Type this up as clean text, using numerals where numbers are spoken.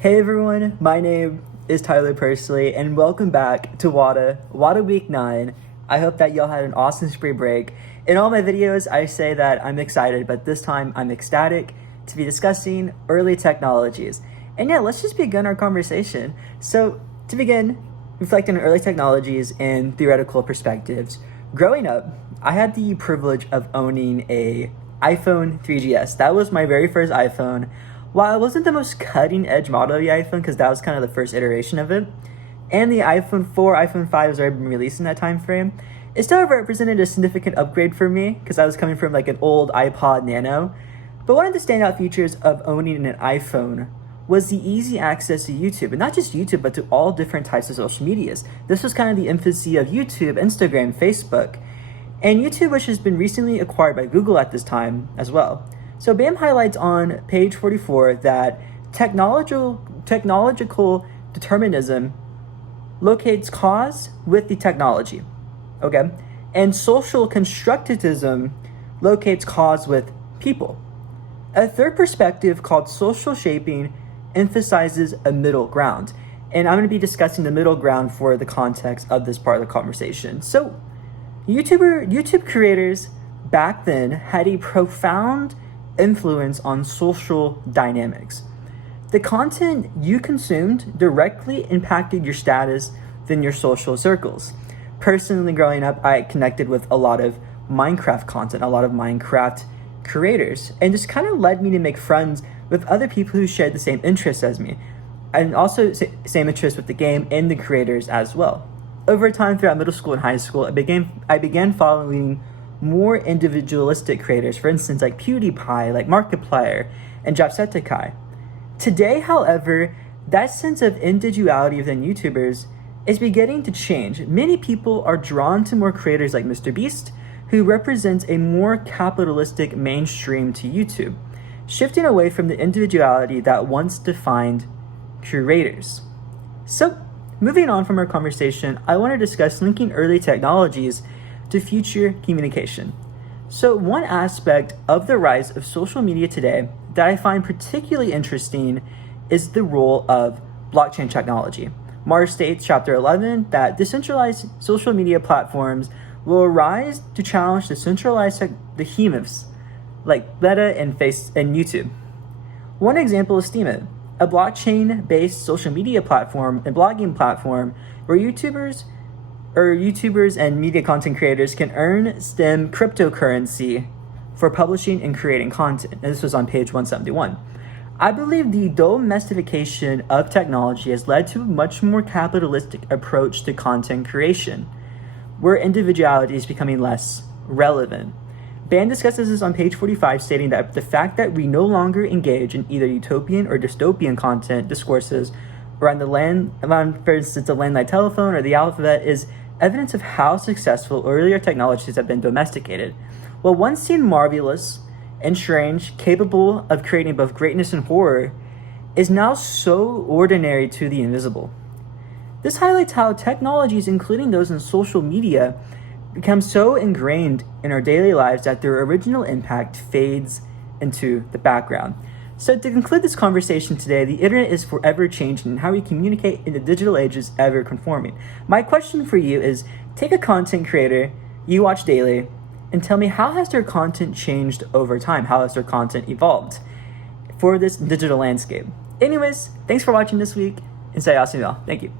Hey everyone, my name is Tyler Pursley, and welcome back to WADA Week 9. I hope that y'all had an awesome spring break. In all my videos, I say that I'm excited, but this time I'm ecstatic to be discussing early technologies. And yeah, let's just begin our conversation. So to begin, reflecting on early technologies and theoretical perspectives. Growing up, I had the privilege of owning a iPhone 3GS. That was my very first iPhone. While it wasn't the most cutting edge model of the iPhone, because that was kind of the first iteration of it, and the iPhone 4, iPhone 5 has already been released in that time frame, it still represented a significant upgrade for me, because I was coming from like an old iPod Nano. But one of the standout features of owning an iPhone was the easy access to YouTube, and not just YouTube, but to all different types of social medias. This was kind of the infancy of YouTube, Instagram, Facebook, and YouTube, which has been recently acquired by Google at this time as well. So BAM highlights on page 44 that technological determinism locates cause with the technology, okay? And social constructivism locates cause with people. A third perspective called social shaping emphasizes a middle ground. And I'm going to be discussing the middle ground for the context of this part of the conversation. So YouTube creators back then had a profound influence on social dynamics. The content you consumed directly impacted your status within your social circles. Personally, growing up, I connected with a lot of Minecraft content, a lot of Minecraft creators, and just kind of led me to make friends with other people who shared the same interests as me, and also same interests with the game and the creators as well. Over time, throughout middle school and high school, I began following more individualistic creators, for instance, like PewDiePie, like Markiplier, and Jacksepticeye. Today, however, that sense of individuality within YouTubers is beginning to change. Many people are drawn to more creators like MrBeast, who represents a more capitalistic mainstream to YouTube, shifting away from the individuality that once defined creators. So, moving on from our conversation, I want to discuss linking early technologies to future communication. So one aspect of the rise of social media today that I find particularly interesting is the role of blockchain technology. Mars states, chapter 11, that decentralized social media platforms will arise to challenge the centralized behemoths like Meta and YouTube. One example is Steemit, a blockchain-based social media platform and blogging platform where YouTubers and media content creators can earn STEM cryptocurrency for publishing and creating content. And this was on page 171. I believe the domestication of technology has led to a much more capitalistic approach to content creation, where individuality is becoming less relevant. Ban discusses this on page 45, stating that the fact that we no longer engage in either utopian or dystopian content discourses around for instance, the landline telephone or the alphabet is evidence of how successful earlier technologies have been domesticated. What once seemed marvelous and strange, capable of creating both greatness and horror, is now so ordinary to the invisible. This highlights how technologies, including those in social media, become so ingrained in our daily lives that their original impact fades into the background. So to conclude this conversation today, the internet is forever changing, and how we communicate in the digital age is ever conforming. My question for you is, take a content creator you watch daily and tell me, how has their content changed over time? How has their content evolved for this digital landscape? Anyways, thanks for watching this week, and say awesome y'all. Thank you.